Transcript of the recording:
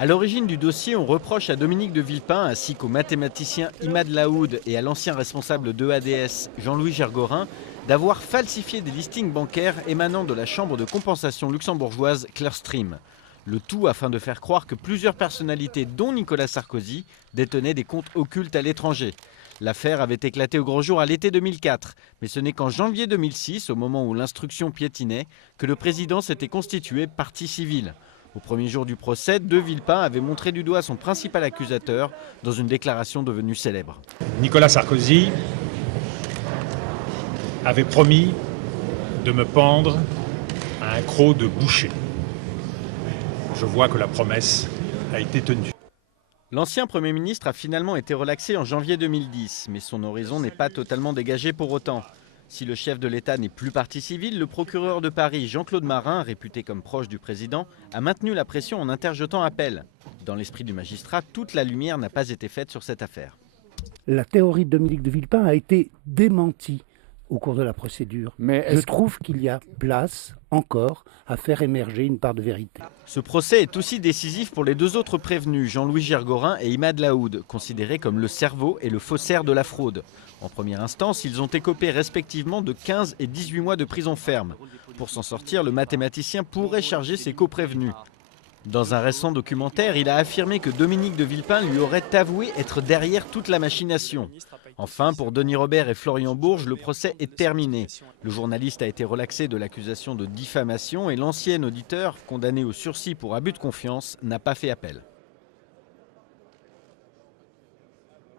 À l'origine du dossier, on reproche à Dominique de Villepin ainsi qu'au mathématicien Imad Laoud et à l'ancien responsable d'EADS Jean-Louis Gergorin d'avoir falsifié des listings bancaires émanant de la chambre de compensation luxembourgeoise Clearstream. Le tout afin de faire croire que plusieurs personnalités, dont Nicolas Sarkozy, détenaient des comptes occultes à l'étranger. L'affaire avait éclaté au grand jour à l'été 2004, mais ce n'est qu'en janvier 2006, au moment où l'instruction piétinait, que le président s'était constitué partie civile. Au premier jour du procès, De Villepin avait montré du doigt son principal accusateur dans une déclaration devenue célèbre. Nicolas Sarkozy avait promis de me pendre à un croc de boucher. Je vois que la promesse a été tenue. L'ancien Premier ministre a finalement été relaxé en janvier 2010, mais son horizon n'est pas totalement dégagé pour autant. Si le chef de l'État n'est plus partie civile, le procureur de Paris, Jean-Claude Marin, réputé comme proche du président, a maintenu la pression en interjetant appel. Dans l'esprit du magistrat, toute la lumière n'a pas été faite sur cette affaire. La théorie de Dominique de Villepin a été démentie au cours de la procédure. Je trouve qu'il y a place, encore, à faire émerger une part de vérité. Ce procès est aussi décisif pour les deux autres prévenus, Jean-Louis Gergorin et Imad Laoud, considérés comme le cerveau et le faussaire de la fraude. En première instance, ils ont écopé respectivement de 15 et 18 mois de prison ferme. Pour s'en sortir, le mathématicien pourrait charger ses coprévenus. Dans un récent documentaire, il a affirmé que Dominique de Villepin lui aurait avoué être derrière toute la machination. Enfin, pour Denis Robert et Florian Bourges, le procès est terminé. Le journaliste a été relaxé de l'accusation de diffamation et l'ancien auditeur, condamné au sursis pour abus de confiance, n'a pas fait appel.